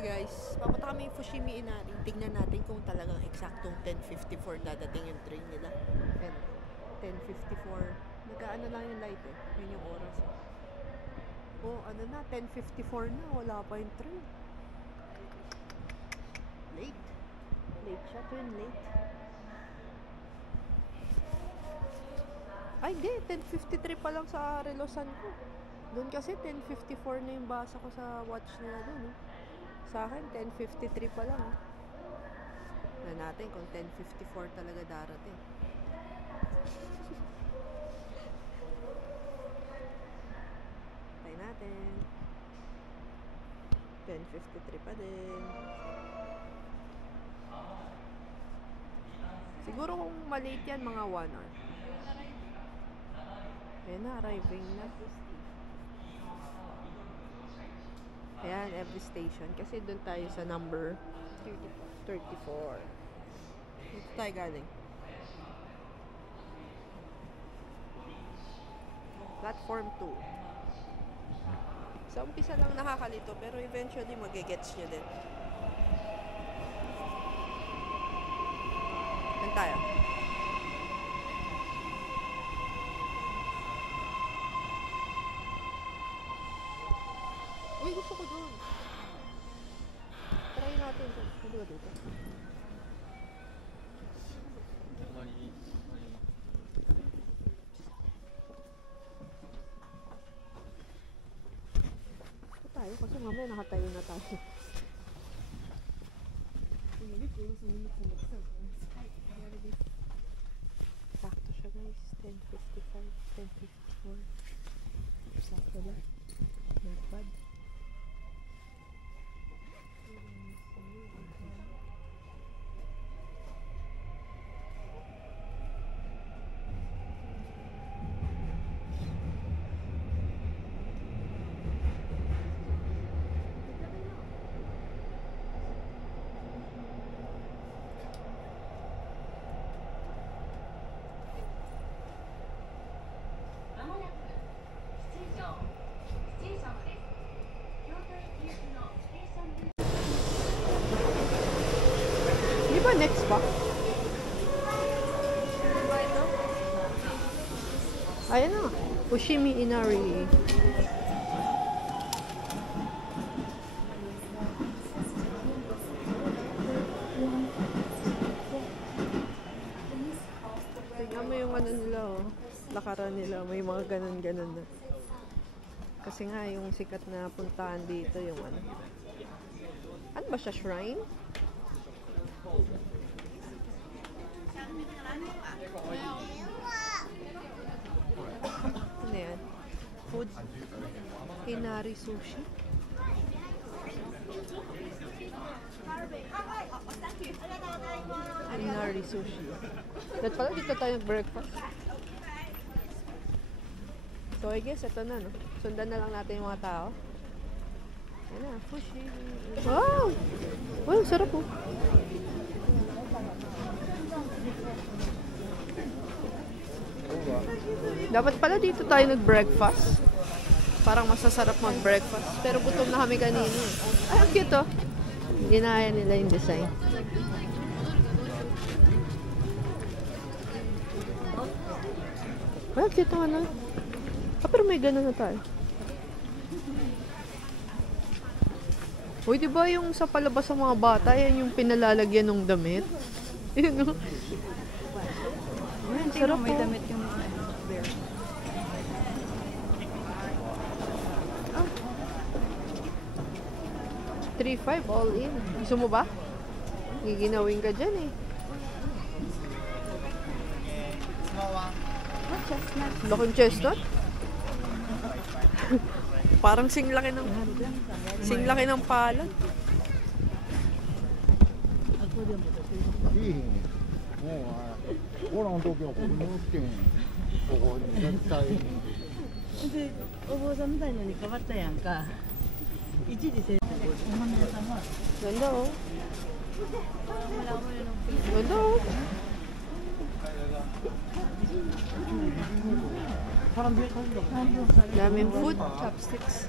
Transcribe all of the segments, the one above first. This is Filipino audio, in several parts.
guys, papunta kami yung Fushimi Inari. Tingnan natin kung talagang eksaktong 10:54 dadating yung train nila. And 10:54. Nagkaano lang yung light eh. Yun yung oras. Oh, ano na, 10:54 na. Wala pa yung train. Late. Late siya, twin, late. Ay, hindi. 10:53 pa lang sa relosan ko. Doon kasi 10:54 na yung basa ko sa watch nila doon. Sa akin, 10:53 pa lang. Na natin kung 10:54 talaga darating. Tayo natin. 10:53 pa din. Siguro kung malate yan, mga 1 hour. Ayan na, arriving na. Ayan, every station. Kasi doon tayo sa number 34. Dito tayo galing. Platform 2. Sa umpisa lang nakakalito, pero eventually magigets nyo din. Doon tayo. Uy, gusto ko doon. Try natin ito. Hindi ba dito? Ito tayo kasi mamaya nakatayo na tayo. Sakto siya guys. 10:55, 10:54. Sakto ba? Not bad. Di ba next pa? Ayan na. Fushimi Inari. Tingnan mo yung ano nila oh. Lakaran nila. May mga ganun-ganun na. Kasi nga yung sikat na puntahan dito yung ano. Ano ba siya? Shrine? Ano yan? Food? Inari sushi? Inari sushi. That pala dito tayo breakfast. So I guess ito na no. Sundan na lang natin yung mga tao. Ayan na, sushi. Wow! Wow, sarap po. Dapat pala dito tayo nag-breakfast. Parang masasarap mag-breakfast. Pero gutom na kami kanina. Ay, ang cute oh. Ginaya nila yung design. Ay, ang cute naman ah. Pero may gano'n na tayo. Uy, diba yung sa palabas sa mga bata, yan yung pinalalagyan ng damit? Yun o. Sarap po. May damit yung bear. Ah. 3.5 all in. Gusto mo ba? Giginawin ka dyan eh. Chestnut. Lakong chestnut? Parang singlaki ng palad. Ganda oh. Ganda oh. Daming food. Chopsticks.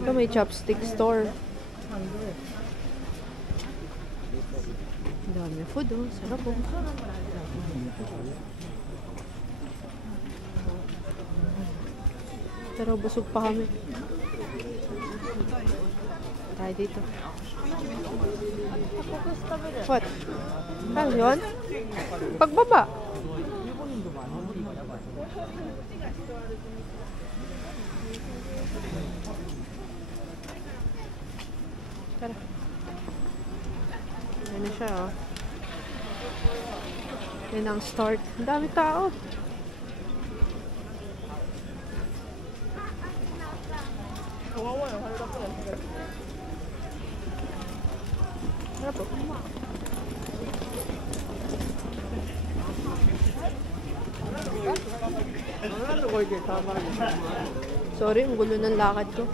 Ito may chopstick store. Ang dami food, oh. Sarap, oh. Pero busog pa kami. Tayo dito. What? Ano yun? Pagbaba. Tara. Ayan na siya, oh. Yan ang start. Ang dami tao. Ano po? Sorry, ang gulo ng lakad ko.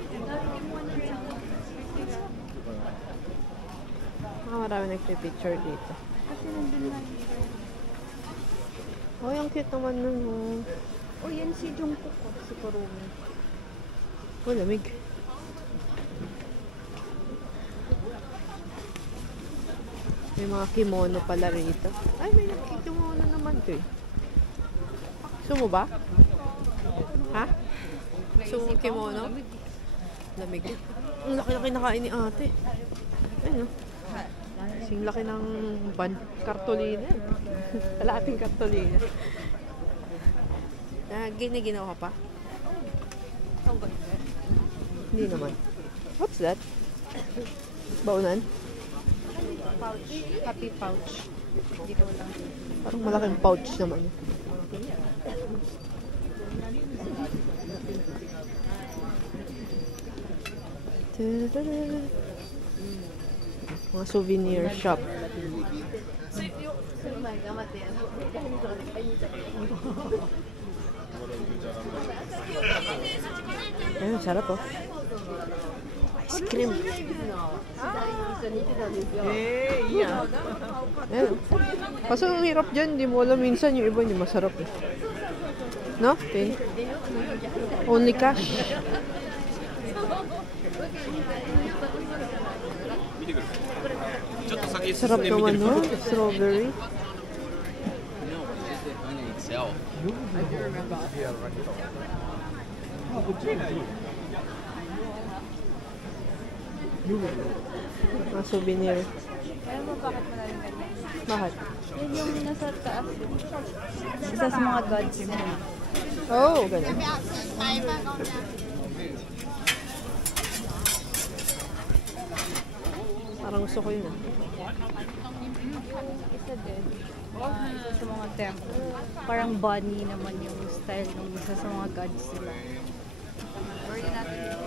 Marami nagpipicture dito. Oh, yung cute naman nun. Oh, yan si Jungkook ko, si Kurumi. Oh, lamig. May mga kimono pala rito. Ay, may nakikimono naman to eh. Gusto mo ba? Ha? Gusto mo kimono? Lamig. Ang laki-laki nakain ni ate. Ayun, no? Kasing laki ng kartolina. Kalating kartolina. Ginaw ka pa? Hindi naman. What's that? Baunan? Pouch. Happy pouch. Hindi ko lang. Parang malaking pouch naman. Mga souvenir shop. Ayun, sarap oh. Ice cream. Ayun. Kaso ang hirap dyan, di mo alam minsan yung iba hindi masarap eh. No? Okay. Only cash. Sarap naman no? Strawberry. Mga souvenir. Alam mo bakit malalim ganyan? Bakit? Yan yung nasa taas. Isa sa mga gods na. Oh, ganun. Parang gusto ko yun ah. Isa din. Isa sa mga temple. Parang bunny naman yung style ng isa sa mga gods nila. Pwede natin dito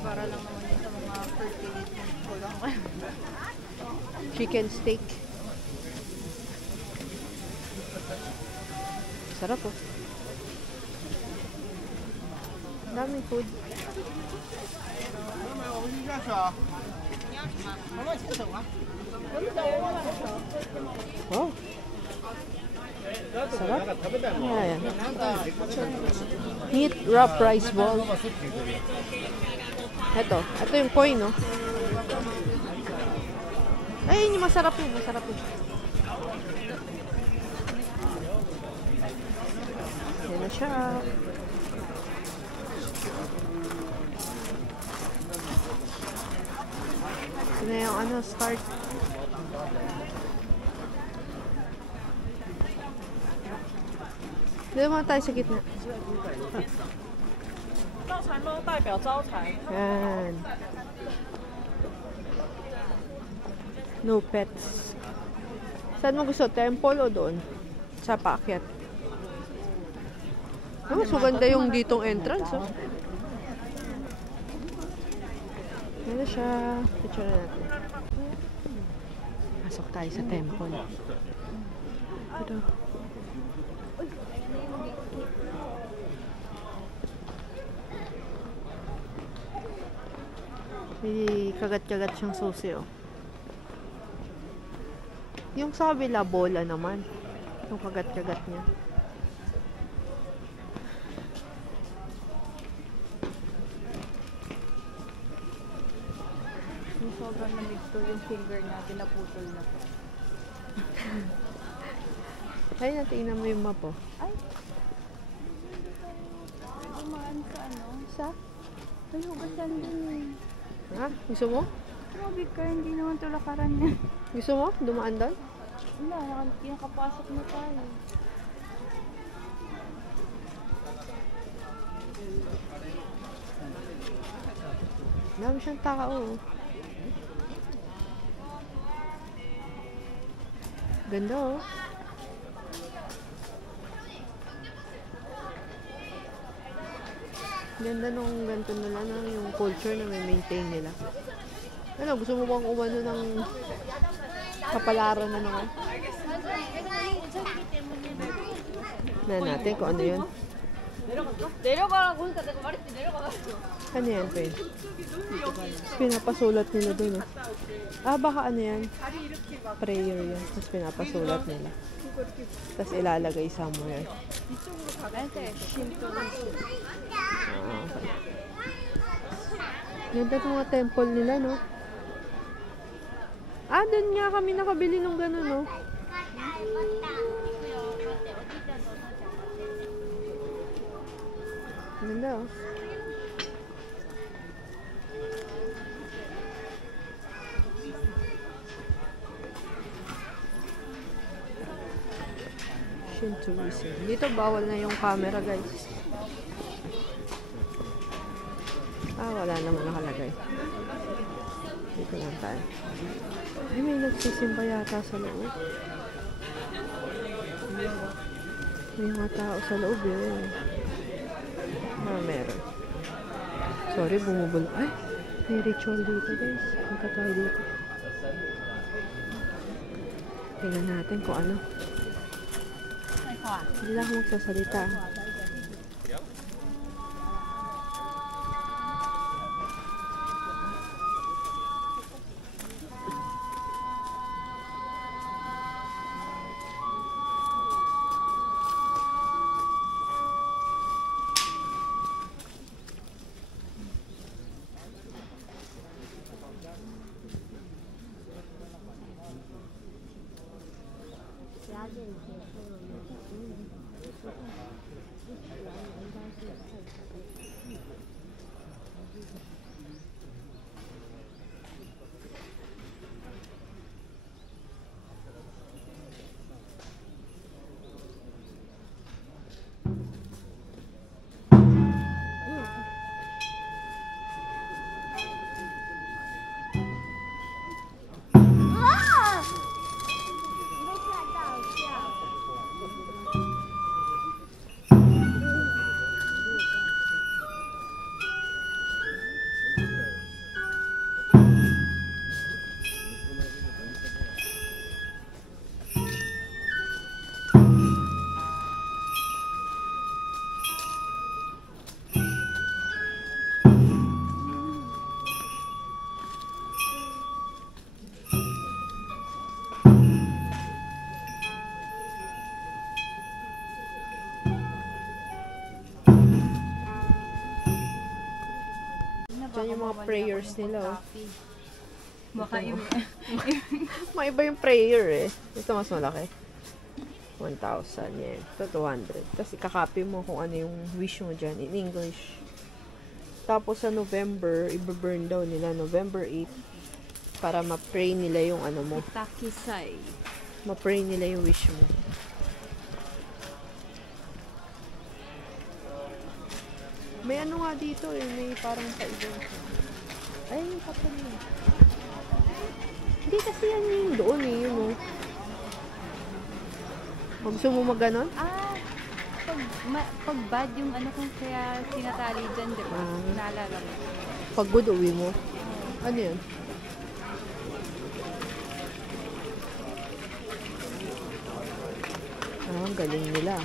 para lang naman yun sa mga fertility. Chicken steak. Sarap oh. Daming food. Wow. Sarap. Ayan. Meat wrap rice ball. Ito yung coin, no? Ay, yun yung masarap yun. Masarap yun. Yan na siya. Ito na yung ano, start. Dito naman tayo sa gitna. Yan. No pets. Saan mo gusto? Temple o doon? Sa paakyat? Oh, so ganda yung ditong entrance, oh. Yan na siya. Picture na natin. Pasok tayo sa temple. Ito. May kagat-kagat siyang susi, oh. Yung sa kabila, bola naman. Yung kagat-kagat niya. sobrang lamig to. Yung finger natin naputol na po. Ay, natingnan mo yung map, oh. Ay! Dumaan sa ano? Sa? Ay, hugasan din eh. Ha? Gusto mo? Grabe ka, hindi naman ito lakaran niya. Gusto mo? Dumaan doon? Wala, nakapasok na tayo. Dami siyang tao, oh. Ganda, oh. Ganda nung ganito nila, no? Yung culture na may maintain nila. Ano, gusto mo bang umano ng kapalaran na naman? Na natin kung ano yun. Ano yan, Pen? Pinapasulat nila dun, oh. Ah, baka ano yan? Prayer yan. Tapos pinapasulat nila. Tapos ilalagay somewhere. Ah, okay. Ganda ng mga temple nila, no? Ah, dun nga kami nakabili nung gano'n, no? Ganda, oh. Shintoism. Dito bawal na yung camera, guys. Ah, wala naman nakalagay. Dito lang tayo. Ay, may nagsisimba yata sa loob. May mga tao sa loob, eh. Ah, meron. Sorry, bumubul. Ay, may ritual dito, guys. Punta tayo dito. Tingnan natin kung ano. Hindi lang ako magsasalita. Diyan yung mga prayers nila, oh. Baka yung... Maiba yung prayer, eh. Ito mas malaki. 1,000, yan. Ito 200. Tapos ikakopy mo kung ano yung wish mo dyan in English. Tapos sa November, i-burn daw nila November 8 para ma-pray nila yung ano mo. Takisay. Ma-pray nila yung wish mo. May ano nga dito, eh. May parang pa-event. Ay, yung kapal yun. Hindi kasi yan yung doon, eh. Yun, oh. Gusto mo mag-ganon? Ah, pag bad yung ano kung kaya sinatali dyan, di ba? Naalala mo. Pag good, uwi mo. Ano yun? Ah, ang galing nila.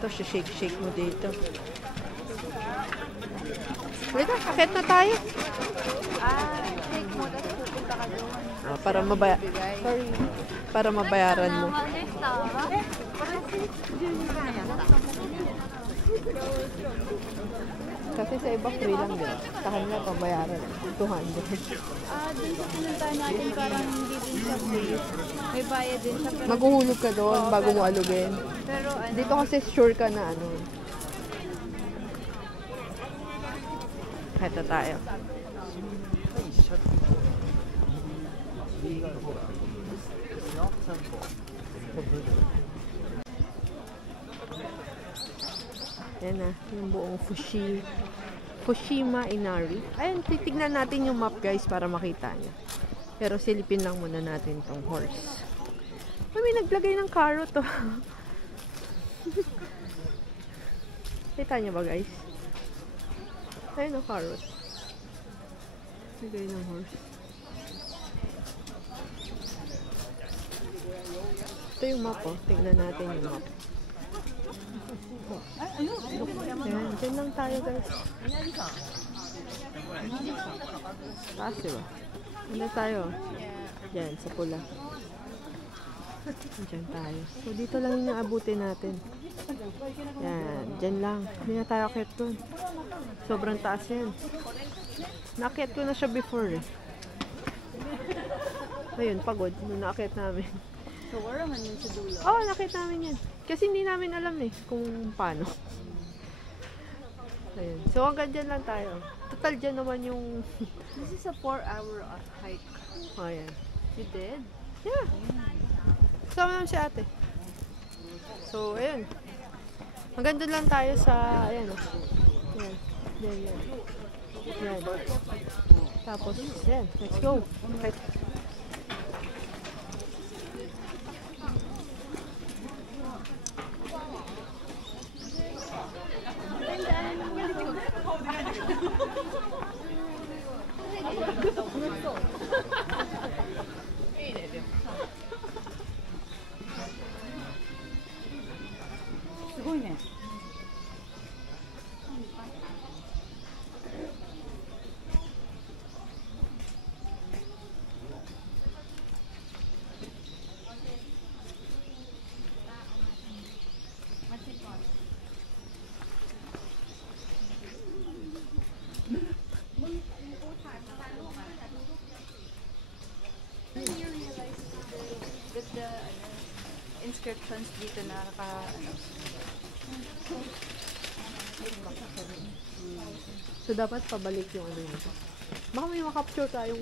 Ito, shake mo dito. Halika, akit na tayo. Ah, shake mo, tapos pupunta ka doon. Ah, para mabayaran mo. Kasi sa iba free lang din. Sa kanila pabayaran 200. Dun sa pinuntahan natin parang hindi din siya free. May bayad din siya. Pero Maghuhulog ka doon bago mo alugin. Pero ano, Dito kasi sure ka na ano. Heto tayo. Yan na, yung buong Fushima Inari. Ayun, titignan natin yung map guys para makita niya. Pero silipin lang muna natin tong horse. Ay, may naglagay ng carrot to. Kita niyo ba guys? Ayun ang carrot. Naglagay ng horse. Ito yung map oh. Tignan natin yung map. Ayan, dyan lang tayo guys. Taas diba? Ano tayo? Dyan, sa pula. Dyan tayo. So, dito lang yung naabutin natin. Yan, dyan lang. Hindi na tayo akit dun. Sobrang taas yan. Nakit ko na siya before eh. Ayun, pagod. Nung nakit namin. so wala man yun sa dulo. Oo, nakit namin yan. Kasi hindi namin alam eh kung paano. Ayun. So, hanggang dyan lang tayo. Total dyan naman yung... This is a 4-hour hike. Oh, yan. You did? Yeah. Sama naman si ate. So, ayun. Hanggang doon lang tayo sa... Ayan, oh. Ayan. Yan. Yan. Tapos, yan. Let's go. Okay. That the inscriptions dito na So, dapat pabalik yung ano yun. Baka may makapture tayong...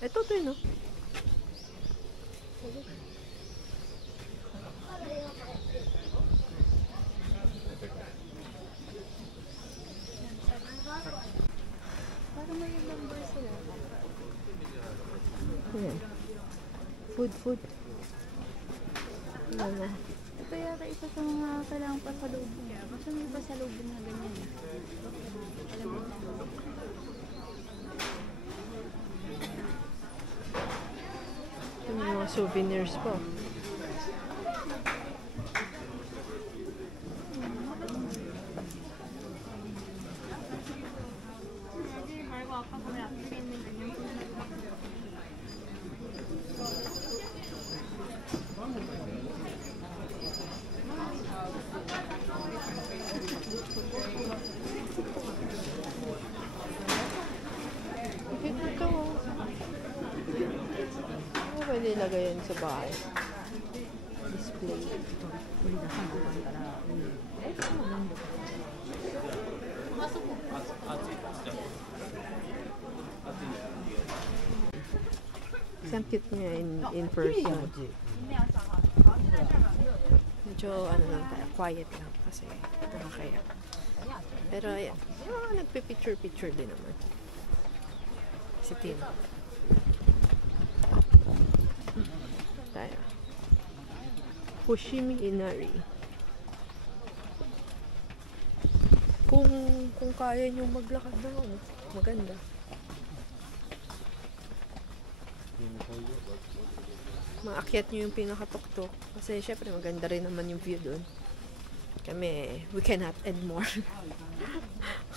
Ito to yun, no? parang may number sila. Ayan. Food. Ayan na. Ito yata isa sa mga kailangan pa sa loob. Basta may iba sa loob na ganyan. Alam mo na. Yung mga souvenirs po. Ito. Pwede ilagay yan sa bahay. Display. Isang cute niya in person. Medyo ano lang tayo, quiet lang kasi nakakaya. Pero ayan, nagpipicture din naman. Si Tina. Tayo. Fushimi Inari. Kung kaya nyo maglakad na maganda. Maakyat nyo yung pinakatuktok. Kasi syempre maganda rin naman yung view doon. Kami, we cannot add more.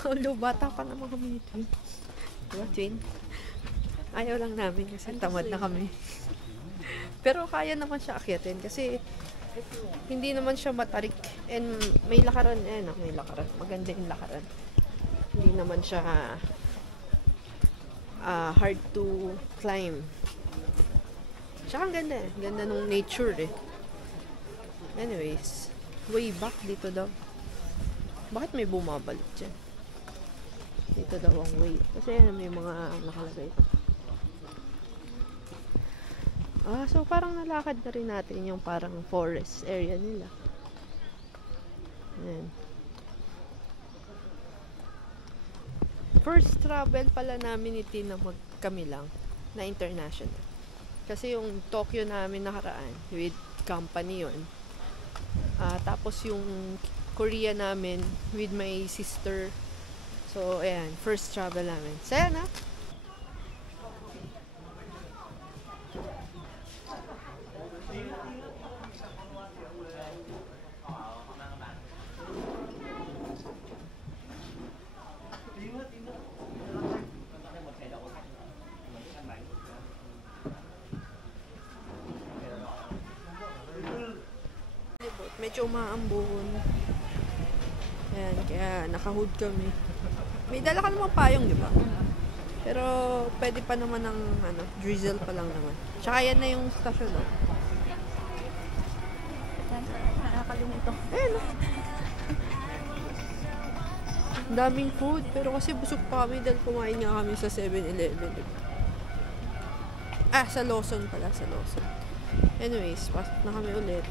Although bata pa naman kami ito. Diba, Twin? Ayaw lang namin kasi tamad na kami. Pero kaya naman siya akyatin kasi hindi naman siya matarik. And may lakaran. May lakaran. Maganda yung lakaran. Hindi naman siya hard to climb. Tsaka ang ganda eh. Ganda nung nature eh. Anyways, way back dito daw. Bakit may bumabalik dyan? Dito daw ang way. Kasi may mga nakalagay. So parang nalakad na rin natin yung parang forest area nila. Ayan. First travel pala namin ni Tina kami lang na international. Kasi yung Tokyo namin nakaraan with company yun. Tapos yung Korea namin with my sister. So ayan, first travel namin. Saya na! Medyo umaambon. Ayan, kaya naka-hood kami. May dala ka namang payong, di ba? Pero pwede pa naman ng drizzle pa lang naman. Tsaka yan na yung station, no? Nakakalimutan. Ayan, no? Ang daming food. Pero kasi busog pa kami dahil kumain nga kami sa 7-Eleven, di ba? Sa Lawson pala, sa Lawson. Anyways, pasok na kami ulit.